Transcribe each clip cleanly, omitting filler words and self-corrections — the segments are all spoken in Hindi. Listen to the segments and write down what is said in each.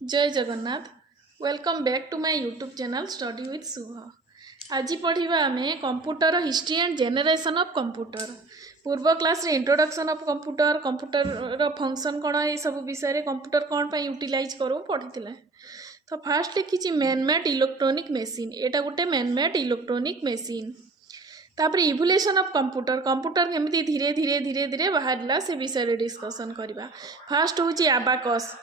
जय Jagannath. Welcome back to my YouTube channel study with Shubh. आज पढ़ा आम computer history and generation of computer. पूर्व क्लास रे introduction of computer, computer function कौन, ये सब विषय कंप्यूटर कौन पर यूटिलाइज करूँ पढ़ी। तो फास्ट लिखी मैनमेड इलेक्ट्रोनिक मेसीन। एटा गोटे मैनमेड इलेक्ट्रोनिक मेसीन। तापर इवोल्यूशन ऑफ कंप्यूटर, कंप्यूटर केमती धीरे धीरे धीरे धीरे बाहर से विषय डिस्कसन करवा। फास्ट हूँ आबाकस।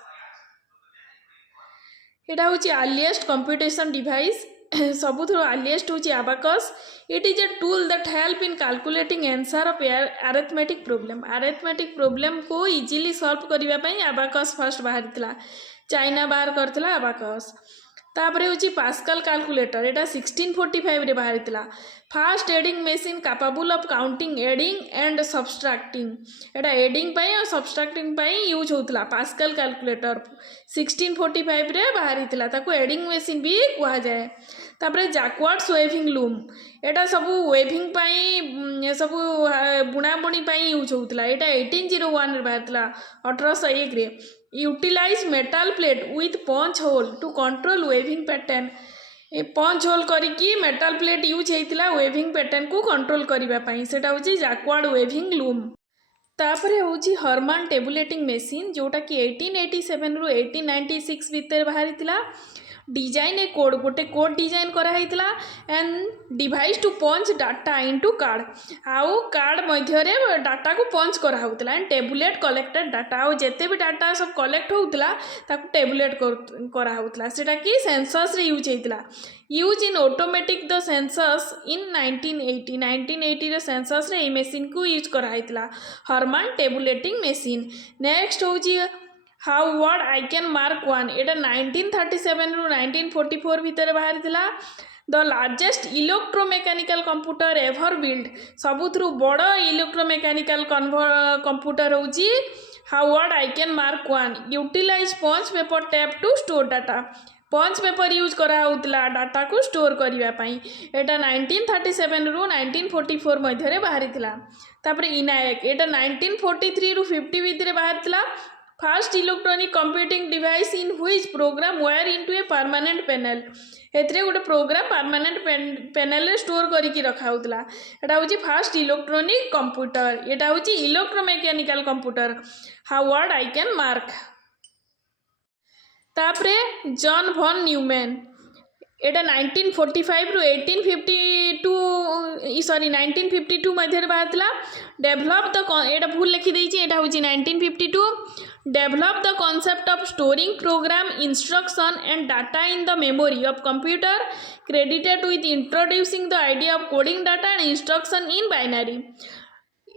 यहाँ हूँ आर्लीएस्ट कंप्यूटेशन डिवाइस। सबुठ आर्लीएस्ट हूँ abacus. It is a tool that help in calculating answer of arithmetic problem. Arithmetic problem को इजीली सॉल्व करने आबाकस फर्स्ट बाहरी। चाइना बाहर करथिला आबाकस। तापरे हूँ पास्कल कैलकुलेटर। एटा 1645 रे बाहरी। Fast adding machine capable of counting adding and subtracting. Etah adding पाई और सब्सट्रैक्टिंग पाई यूज होता। पास्कल कैलकुलेटर 1645 रे बाहरी। ताको एडिंग मशीन भी कहा जाए। तापरे जैकवार्ड्स वेविंग लूम। एटा सब वेविंग पाई सब बुणाबुणी पाई यूज होता। एटा 1801 रे बाहरी 1801 रे। Utilise metal plate with punch hole to control weaving pattern. A punch hole करिकी मेटल प्लेट यूज होता वेविंग पैटर्न को कंट्रोल करने। सेटा हूँ जैकवार्ड वेविंग लूम। तापरे हूँ हर्मान टेबुलेटिंग मेसीन, जोटा कि 1887 रु 1896 भितर बाहरी। डिजाइन ए कोड गोटे कोड डिजाइन कराई and device to punch data into card. आउ कार्ड मध्य डाटा को पंच कराऊला एंड टेबुलेट कलेक्टेड डाटा। आउ जेते भी डाटा सब कलेक्ट होता ताकू टेबुलेट कराऊला। सेटा कि सेंसर्स रे यूज होता। Use in automatic the sensors in 1980 रे सेंसर्स रे मशीन को यूज कराई हर्मान टेबुलेटिंग मशीन। नेक्स्ट हूँ हावर्ड आइकेन मार्क 1। एटा 1937 रु 1944 भितर बाहरी। The largest electromechanical computer ever build. सबुथु बड़ इलेक्ट्रोमेकानिकल कंप्यूटर हूँ Howard Aiken Mark 1। Utilise punch paper tape to store data. Punch paper use कराउतला डाटा को स्टोर करने। एटा 1937 रु 1944 मध्य बाहरी। तापर इनायक। एटा 1943 रु 50 भितर बाहरी। Fast electronic computing device in which program wire into a permanent panel. एथरे गोटे प्रोग्राम परमानेंट पैनल रे स्टोर करिकी रखा होतला। एटा होची फास्ट इलेक्ट्रॉनिक कंप्यूटर। एटा होची electromechanical computer Howard Aiken Mark. तापरे जॉन भॉन न्यूमैन। एटा 1945 रु 1952 मध्य बाहर। डेभलप द एटा भूल लिखी देछि। एटा होची 1952। Develop the concept of storing programme instruction and data in the memory of computer, credited with introducing the idea of coding data and instruction in binary.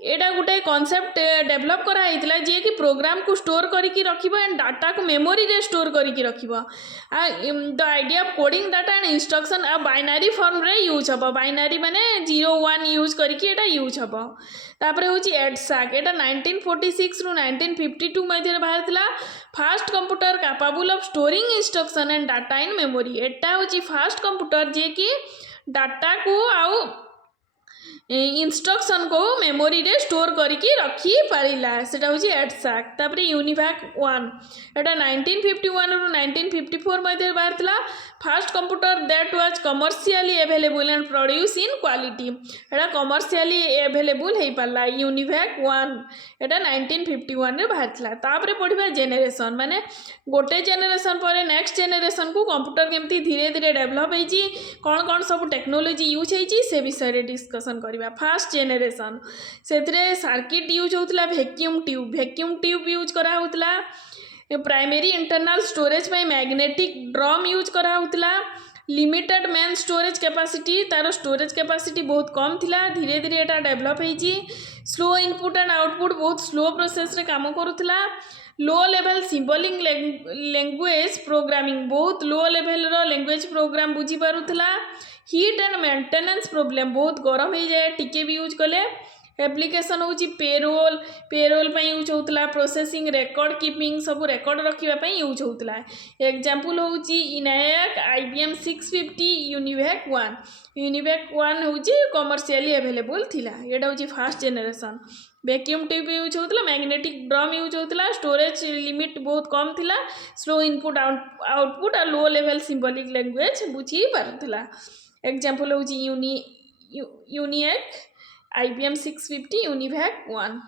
एटा गोटे कॉन्सेप्ट डेभलप कराइला जी कि प्रोग्राम को स्टोर करके रखिबो एंड डाटा को मेमोरी रे स्टोर करके रखिबो। The idea of coding data and instruction आ बाइनरी फॉर्म रे यूज हबो। बाइनरी माने 0 1 यूज करके एटा यूज हबो। तापरे होची एडसाक। एटा 1946 रु 1952 मध्य बाहर। Fast computer capable of storing instruction and data in memory. एटा होची फास्ट कंप्यूटर जे कि डाटा को आउ इंस्ट्रक्शन को मेमोरी रे स्टोर करके रखी पारिला। सेटा होची एडसाक। तापरे यूनिवैक 1। एटा 1951 रु 1954 मध्य बाहर। Fast computer that was commercially available and produce in quality. Etah commercially available हे पाला यूनिवैक 1। एटा 1951 रे बाहर। तापरे पढ़िबा जेनेरेशन, माने गोटे जेनेरेशन पर नेक्स्ट जेनेरेशन को कंप्यूटर केमती धीरे धीरे डेवलप होईची, कौन कौन सब टेक्नोलॉजी यूज होईची से विषय रे डिस्कशन करबा। फास्ट जेनेरेशन से सर्किट यूज होता। वैक्यूम ट्यूब यूज करा होता। प्राइमरी इंटरनल स्टोरेज पे मैग्नेटिक ड्रम यूज करा होता। लिमिटेड मैन स्टोरेज कैपेसिटी, तार स्टोरेज कैपेसिटी बहुत कम थिला। धीरे धीरे एटा डेवलप होईची। स्लो इनपुट एंड आउटपुट बहुत स्लो प्रोसेस रे काम करुला। Low level symbolic language programming, बहुत लो लेवल रो लैंग्वेज प्रोग्राम बुझी पारुला। हीट एंड मेंटेनेंस प्रॉब्लम, बहुत गरम हो जाए टिके भी यूज कले। एप्लिकेशन होची पेरोल पेरोल पे यूज होता प्रोसेसिंग रेकर्ड कीपिंग सब रेकर्ड रखापी यूज होता एग्जांपल होची इनायक IBM 650 यूनिवेक 1 होची कमर्शियली अवेलेबल थिला एटा होची fast generation vacuum tube use होता मैग्नेटिक ड्रम यूज होता स्टोरेज लिमिट बहुत कम थिला स्लो इनपुट आउटपुट और लो लेवल सिंबॉलिक लैंग्वेज बुझी पारुथिला एग्जांपल होची Univac IBM 650 Univac 1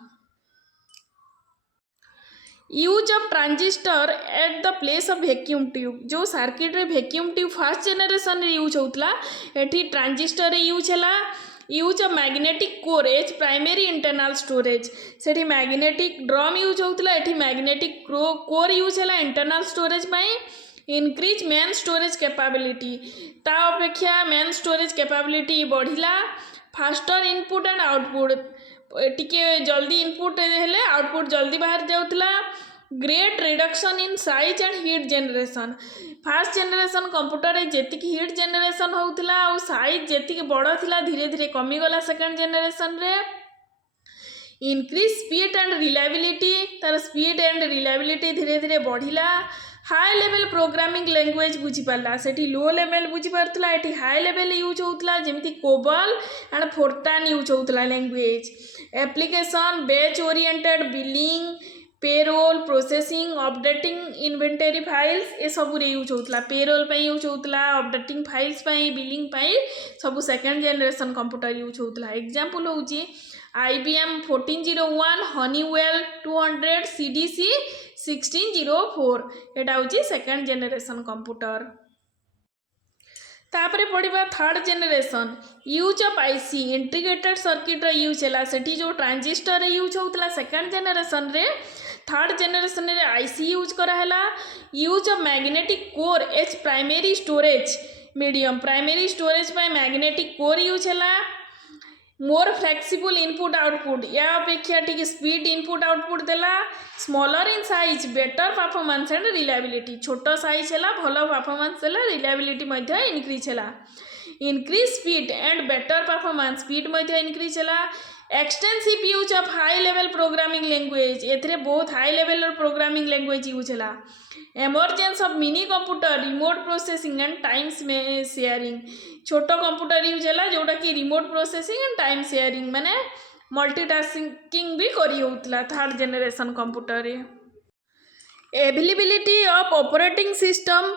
use of transistor at the place of vacuum tube जो सर्किट रे वैक्यूम ट्यूब फास्ट जनरेशन रे यूज होता एठी ट्रांजिस्टर रे यूज हैला use of magnetic core as primary internal storage सेठी मैग्नेटिक ड्रम यूज होता एठी मैग्नेटिक कोर यूज हैला इंटरनल स्टोरेज पाई इनक्रीज मेन स्टोरेज कैपेबिलिटी ता अपेक्षा मेन स्टोरेज कैपेबिलिटी बढ़िला फास्टर इनपुट एंड आउटपुट टिके जल्दी इनपुट हेले आउटपुट जल्दी बाहर जाउतला great reduction in size and heat generation fast generation computer रे जेतिक हीट जनरेशन होउतला और साइज जेतिक बड़ थिला धीरे धीरे कमी गला सेकंड जनरेशन रे इनक्रीज स्पीड एंड रिलायबिलिटी तार स्पीड एंड रिलायबिलिटी धीरे धीरे बढ़िला हाई लेवल प्रोग्रामिंग लैंग्वेज बुझी पारला सेठी लो लेवल बुझी पारतला एठी हाई लेवल यूज होतला जेमिति कोबल एंड फोर्टान यूज होतला language application batch oriented billing payroll processing updating inventory files ए सब रे यूज होतला पेरोल पे यूज होतला अपडेटिंग फाइल्स पे बिलिंग पे सब सेकंड जनरेशन कंप्यूटर यूज होतला एग्जांपल होची IBM 1401 हनीवेल 200 CDC 1604 एटा होची सेकंड जनरेशन कंप्यूटर तापरे पढ़िबा third generation use of IC integrated circuit रे यूज हैला सेठी जो ट्रांजिस्टर रे यूज होतला सेकंड जनरेशन रे थर्ड जनरेशन रे IC यूज करा हैला use of magnetic core as primary storage medium primary storage पे मैग्नेटिक कोर यूज हैला मोर फ्लेक्सिबल इनपुट आउटपुट या अपेक्षा टी स्पीड इनपुट आउटपुट देला smaller in size better performance and reliability छोट साइज है भल परफॉर्मेंस है रिलायबिलिटी इनक्रीज है increase speed and better performance speed increase है extensive use of high level programming language एथरे बहुत high level programming language use है emergence of mini computer remote processing and time sharing छोट कंप्यूटर यूज है जोटा कि remote processing and time sharing माने मल्टीटास्किंग भी करी होतला third generation computer availability of operating system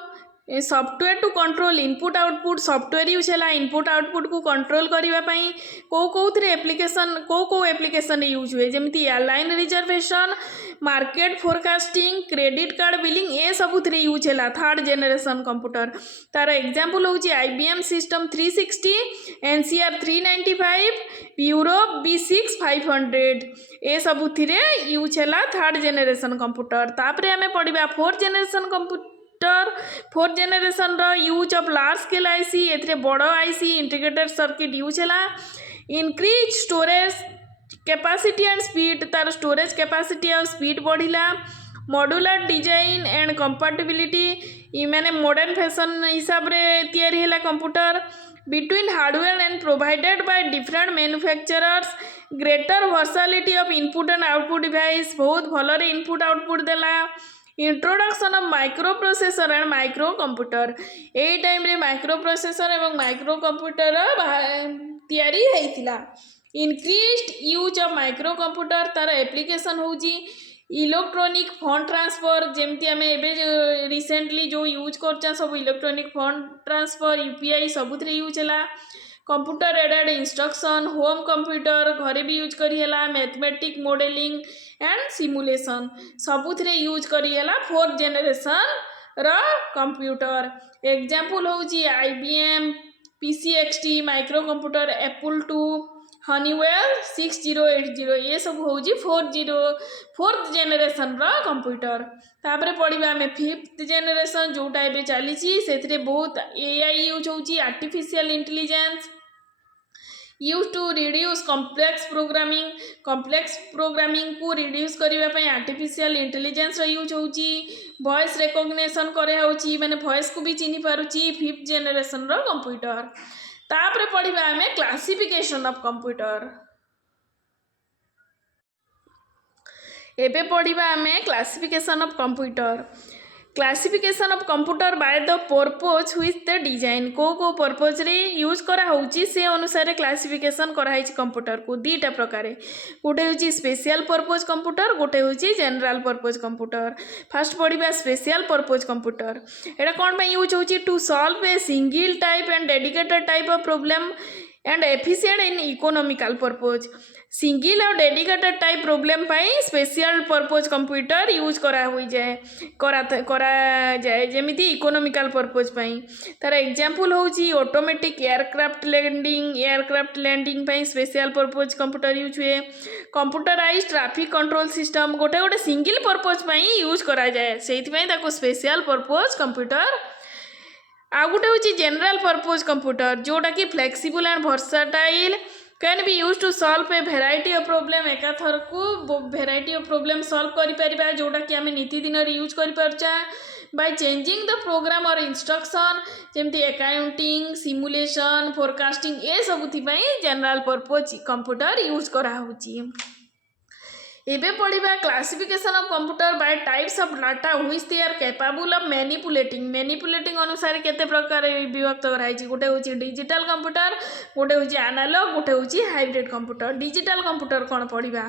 software to control input output software use है इनपुट आउटपुट को कंट्रोल करने कौ एप्लिकेशन कौ एप्लिकेशन यूज हुए जमी airline reservation market forecasting credit card billing ए सब यूज है थर्ड जनरेशन कंप्यूटर तार एग्जांपल होची IBM system 360 NCR 395 Europe B6 500 ए सब यूज है थर्ड जनरेशन कंप्यूटर तापर आम पढ़ा fourth generation computer fourth generation use of large scale IC एथरे बड़ IC इंटीग्रेटेड सर्किट यूज है increase storage capacity and speed तार स्टोरेज कैपेसिटी और स्पीड बढ़िला मॉड्यूलर डिजाइन एंड कंपैटिबिलिटी माने मॉडर्न फैशन हिसाब रे तैयारी हैला computer between hardware and provided by different manufacturers greater versatility of input and output device बहुत भलरे इनपुट आउटपुट देला introduction of micro processor and micro computer ए टाइम रे माइक्रो प्रोसेसर एवं माइक्रो कंप्यूटर तैयारी होइतिला increased use of micro computer तार एप्लिकेशन होची इलेक्ट्रॉनिक फंड ट्रांसफर जमती आम एवं रिसेंटली जो यूज कर सब इलेक्ट्रॉनिक फंड ट्रांसफर UPI सबुथ यूज है computer aided instruction home computer घरे भी यूज करी है मैथमेटिक मॉडलिंग एंड सिमुलेशन सबुथ यूज करी है फोर्थ जनरेशन रा कंप्यूटर एग्जांपल होची IBM PCXT micro computer Apple 2 Honeywell 6080 ये सब होची फोर्थ जनरेशन रा कंप्यूटर तापर पढ़ा आम फिफ्थ जनरेशन जोटा एबे चली से बहुत AI यूज होची artificial intelligence use to reduce complex programming को रिड्यूस करने आर्टिफिशियल इंटेलिजेंस यूज होची वॉइस रिकॉग्निशन करे होची माने वॉइस को भी चिन्ह पारुची फिफ्थ जनरेशन रो कंप्यूटर तापर पढ़ा आम क्लासिफिकेशन ऑफ कंप्यूटर एबे पढ़िबा आमे classification of computer. Classification of computer by the purpose which the design को पर्पज रे यूज करा होउची से अनुसार क्लासिफिकेशन करा है कंप्यूटर को दीटा प्रकार। गोटे होची स्पेशल पर्पज कंप्यूटर, गोटे होची जनरल पर्पज कंप्यूटर। फास्ट पढ़िबा स्पेशल पर्पज कंप्यूटर। एटा कोन पे यूज होची to solve a single type and dedicated type of problem and efficient in economical purpose. Single और डेडिकेटेड टाइप प्रोब्लेम पाई स्पेशल पर्पज कंप्यूटर यूज करा जाए जेमिति इकोनॉमिकल पर्पज पाई। तार एग्जांपल होची ऑटोमेटिक एयरक्राफ्ट लैंडिंग पाई स्पेशल पर्पज कंप्यूटर यूज हुए। कंप्यूटराइज ट्रैफिक कंट्रोल सिस्टम गोटे गोटे सिंगल पर्पज पाई यूज करा जाए सेइथिपई ताको स्पेशल पर्पज कंप्यूटर। आ गोटे होची जनरल पर्पज कंप्यूटर जोटा कि flexible and versatile can be use to solve a variety of problem. एकाथर को भेराइटी ऑफ प्रॉब्लम सॉल्व करिपरिबा जोटा कि आमे नीतिदिन यूज करिपारछा बाय चेंजिंग द प्रोग्राम और इंस्ट्रक्शन जेमती अकाउंटिंग सिमुलेशन फोरकास्टिंग ए सबुथि पई जनरल पर्पज कंप्यूटर यूज करा होची। एबे पढ़िबा classification of computer by types of data which they are capable of manipulating अनुसार केते प्रकार विभक्त कराइछि। गोटे होछि डिजिटल कंप्यूटर, गोटे होछि एनालॉग, गोटे होछि हाइब्रिड कंप्यूटर। डिजिटल कंप्यूटर कोन पढ़िबा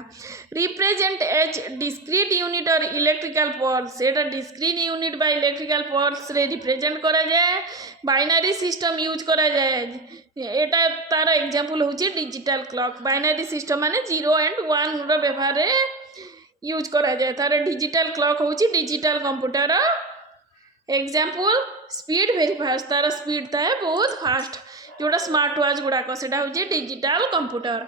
रिप्रेजेंट एज डिस्क्रीट यूनिट और electrical pulse. Etah discrete unit by electrical pulse रे रिप्रेजेंट करा जाए। बाइनरी सिस्टम यूज करा जाए। एटा तार एग्जांपल होछि डिजिटल क्लॉक। बाइनरी सिस्टम माने 0 एंड 1 रो व्यवहार रे यूज करा जाए। तार डिजिटल क्लॉक होछि digital computer example. Speed very fast, तार स्पीड था बहुत फास्ट जोड़ा स्मार्ट वॉच गुड़ाक सेटा होछि डिजिटल कंप्यूटर।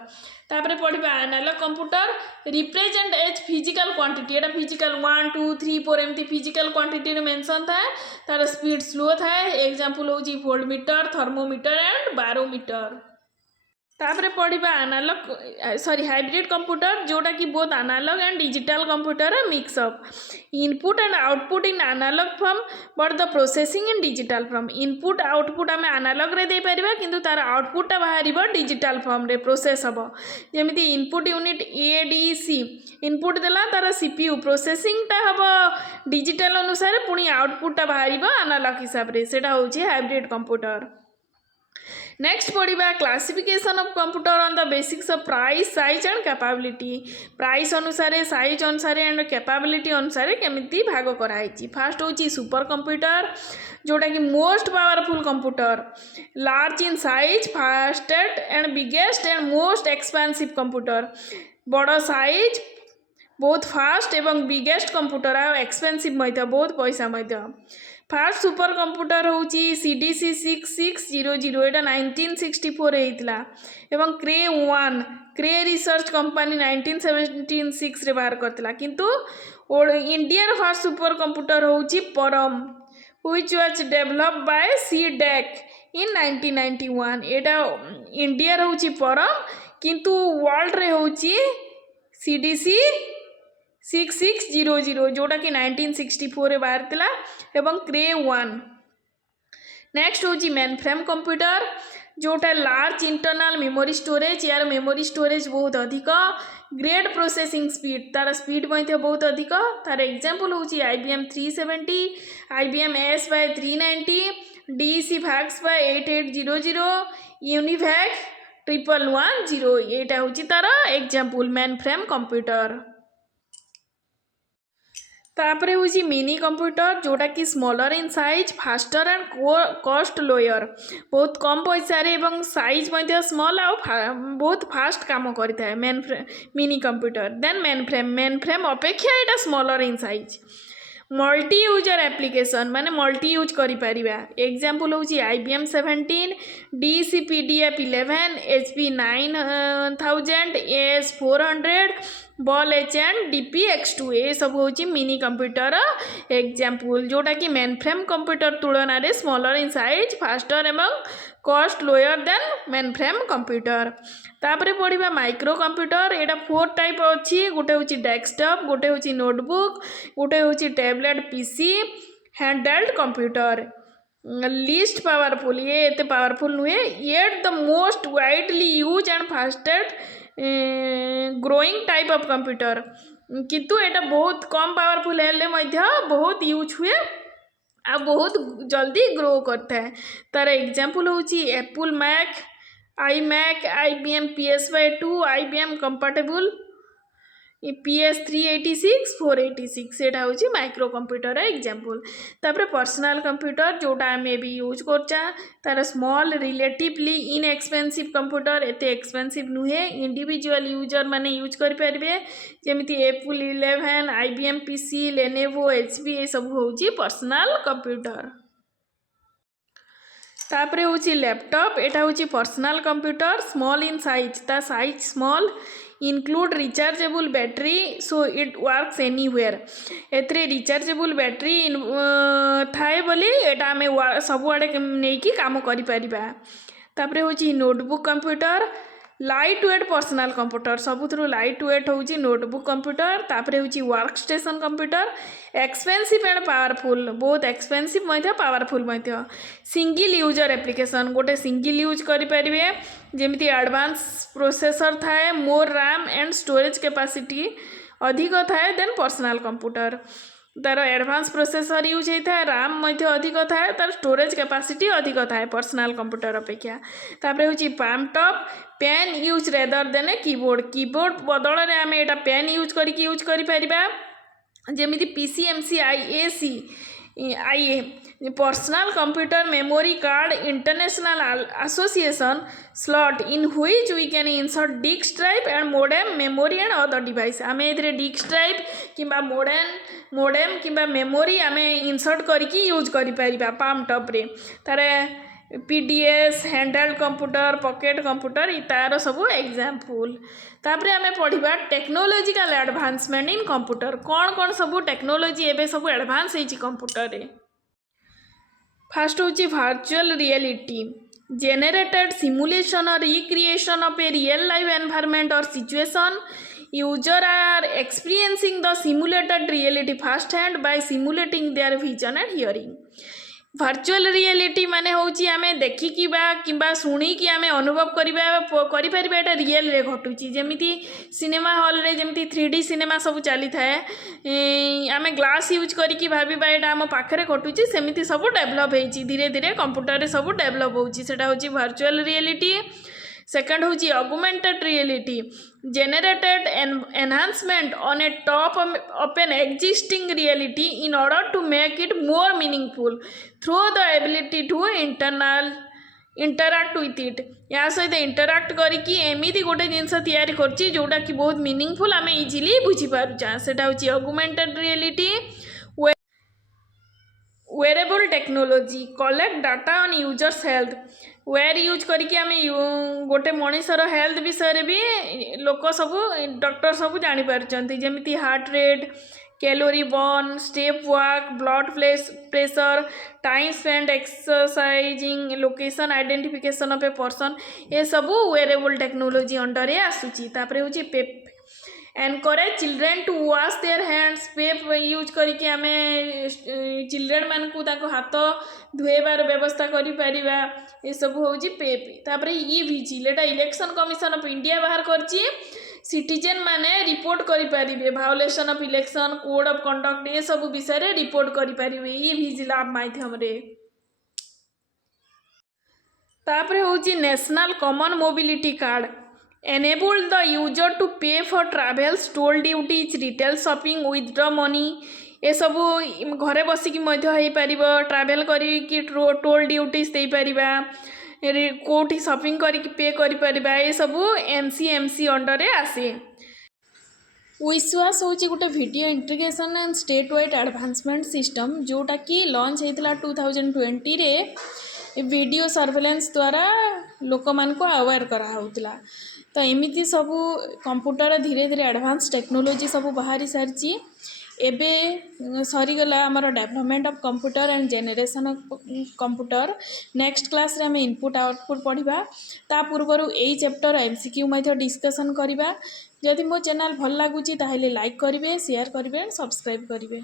तापरे पढ़िबा analog computer represent as physical quantity. एटा फिजिकल 1 2 3 4 एमती फिजिकल क्वांटिटी रे मेंशन था। तार स्पीड स्लो था। एग्जांपल होछि वोल्टमीटर, थर्मोमीटर एंड बारोमीटर। तापरे पढ़िबा हाइब्रिड कंप्यूटर जोटा कि both analog and digital computer mix up. Input and output in analog form but the processing in digital form. Input output आम एनालॉग रे दे परिबा किंतु तार आउटपुट बाहर डिजिटल फॉर्म रे प्रोसेस हम जमी इनपुट यूनिट एडीसी इनपुट देला तार सीपीयू प्रोसेसिंग टा हम डिजिटल अनुसार पुणी आउटपुट बाहर एनालॉग हिसाब से सेटा होछि हाइब्रिड कंप्यूटर। नेक्स्ट पढ़िबा classification of computer on the basics of price size and capability. Price अनुसार साइज अनुसार एंड कैपेबिलिटी अनुसार केमिति भाग कराई। फास्ट होची सुपर कंप्यूटर जोटा कि most powerful computer, large in size, fastest and biggest and most expensive computer. बड़ साइज बहुत फास्ट एवं बिगेस्ट कंप्यूटर आ एक्सपेंसिव बहुत पैसा फास्ट सुपर कंप्यूटर होची CDC 6600 एटा 1964 होता एवं क्रे रिसर्च कंपनी 1976 रे बाहर करथिला। किंतु इंडियन फास्ट सुपर कंप्यूटर होची परम which was developed by CDEC in 1991। Etah India होची परम किंतु वर्ल्ड रे होची CDC 6600 जोटा कि 1964 रे बाहर थिला एवं क्रे 1। नेक्स्ट होची मेन फ्रेम कंप्यूटर जोटा लार्ज इंटरनल मेमोरी स्टोरेज, यार मेमोरी स्टोरेज बहुत अधिक, ग्रेट प्रोसेसिंग स्पीड, तार स्पीड बहुत अधिक। तार एग्जांपल होची IBM 370, IBM S by 390, DEC VAX by 8800, UNIVAC 1110। एटा होची तार एग्जांपल मेन फ्रेम कंप्यूटर। तापरे होची मिनी कंप्यूटर जोटा कि smaller in size, faster and cost lower, बहुत कम पैसा रे एवं साइज स्मॉल आ बहुत फास्ट काम करिथाय mini computer. Then mainframe अपेक्षा एटा smaller in size. Multi user application माने मल्टी यूज करि परिबा। एग्जांपल होची IBM 17, DEC PDF 11, HP 9000, AS 400, ball एचएंड DPX2 ये सब होची मिनी कंप्यूटर एग्जांपल जोटा कि मेन फ्रेम कंप्यूटर तुलना रे स्मॉलर इन साइज, फास्टर एवं cost lower than main frame computer. तापरे पढ़िबा माइक्रो कंप्यूटर। एटा 4 टाइप अछि। गोटे होची डेस्कटॉप, गोटे होची नोटबुक, गोटे होची tablet PC, handheld computer. Least powerful ये एते पावरफुल नुहे yet the most widely use and fastest growing type of computer. किंतु एटा बहुत कम पावरफुल हेले बहुत यूज हुए आ बहुत जल्दी ग्रो करता है। तार एग्जांपल होची Apple Mac, iMac, IBM PS/2, IBM compatible PS386 486 एटा होची माइक्रो कंप्यूटर एग्जांपल। तापर पर्सनल कंप्यूटर जोटा आमे भी यूज करचा तार स्मॉल रिलेटिवली इनएक्सपेंसिव कंप्यूटर एते एक्सपेंसिव नुहे इंडिविजुअल यूजर माने यूज कर परबे जेमिति Apple 11 IBM PC Lenovo HP ए सब होची पर्सनल कंप्यूटर। तापर होची लैपटॉप एटा होची personal computer small in size ता size small include rechargeable battery so it works anywhere एतरे rechargeable battery थाए बोली एटा आमे सब आड़े नहीं कि काम करि परिबा। तापरे होची notebook computer light weight personal computer सबुथरु लाइट वेट होची नोटबुक कंप्यूटर। तापरे होची work station computer expensive and powerful बहुत एक्सपेंसिव मध्य पावरफुल मध्य। सिंगल यूजर एप्लिकेशन गोटे सिंगल यूज करि परिबे जेमिति एडवांस प्रोसेसर थाए more RAM and storage capacity अधिक थाए देन पर्सनल कंप्यूटर तार एडवांस प्रोसेसर यूज होता है रैम मध्य अधिक थाए तार स्टोरेज कैपेसिटी अधिक थाए पर्सनल कंप्यूटर अपेक्षा। तापर होची palm top pen use rather than keyboard बदल रे आमे एटा पेन यूज करि परिबा जेमिति PCMC IA personal computer memory card international association slot in which we can insert disk drive and modem memory and other device आमे एथरे डिस्क ड्राइव किंबा मोडेम किंबा मेमोरी आमे इंसर्ट करके यूज करि परिबा पाम टॉप रे। तारे PDS handheld computer pocket computer तार सब एग्जांपल। तापरे आमे पढ़िबा टेक्नोलॉजिकल एडवांसमेंट इन कंप्यूटर कौन कौन सब टेक्नोलॉजी एबे सब एडवांस होई कंप्यूटर रे। फर्स्ट होची virtual reality generated simulation or recreation of a real life environment or situation. User are experiencing the simulated reality firsthand by simulating their vision and hearing. Virtual reality माने होची आमे देखिकी बा किंबा सुनिकी आमे अनुभव करिपरिबा एटा रियल रे घटुची जेमिति सिनेमा हॉल रे जेमिति 3D सिनेमा सब चली थाए आमे ग्लास यूज करिकी भाबिबा एटा हम पाखरे घटुची सेमिति सब डेवलप हेची धीरे धीरे कंप्यूटर रे सब डेवलप होची सेटा होची वर्चुअल रियलिटी। सेकंड होची augmented reality generated enhancement on a top of an existing reality in order to make it more meaningful through the ability to interact with it। या सहित इंटराक्ट करिकी एमिति गोटे जिनस तैयारी करछि जोटा कि बहुत मीनिंगफुल आमे इजीली बुझी पारुछा सेटा होची augmented reality. Wearable technology collect data on users health where use करके आम गोटे मनीषर हेल्थ विषय भी लोक सब डॉक्टर सब जानी पारछंती जेमिति heart rate calorie burn step walk blood pressure time spend exercising location identification of a person ये सब वेरेबल टेक्नोलॉजी अंडर आसूची। तापर होची पेप encourage children to wash their hands पेप यूज करके आम चिल्ड्रेन मान को हाथ धोएबार व्यवस्था करिपरिबा ये सब होची पेप। तापर ई-विजिल एटा इलेक्शन कमिशन ऑफ इंडिया बाहर करची सिटीजन माने रिपोर्ट करिपरिबे violation of election code of conduct ये सब विषय रे रिपोर्ट करिपरिबे ई-विजिल ऐप माध्यम रे। तापर होची national common mobility card enable the user to pay for travels toll duties retail shopping withdraw money ये सब घरे बसिकी मध्य हो पारिबो ट्रैवल करिकी टोल ड्यूटीज दे पारिबा कोठी शॉपिंग करिकी पे करि पारिबा ये सब MCMC अंडर रे आसे। विश्वास होची गोटे video integration and state wide advancement system जोटा कि लॉन्च होता 2020 रे वीडियो सर्वेलेंस द्वारा लोक मान को अवेयर करा होतला। तो एमिति सब कंप्यूटर धीरे धीरे एडवांस टेक्नोलॉजी सब बाहरी सारी एबे सरीगला आमर development of computer and generation of computer next class रे हमें इनपुट आउटपुट पढ़ा ता पूर्वर यही चैप्टर MCQ मध्य डिस्कशन करबा। जदि मो चैनल भल लगुच ताहले लाइक करेंगे शेयर करेंगे सब्सक्राइब करेंगे।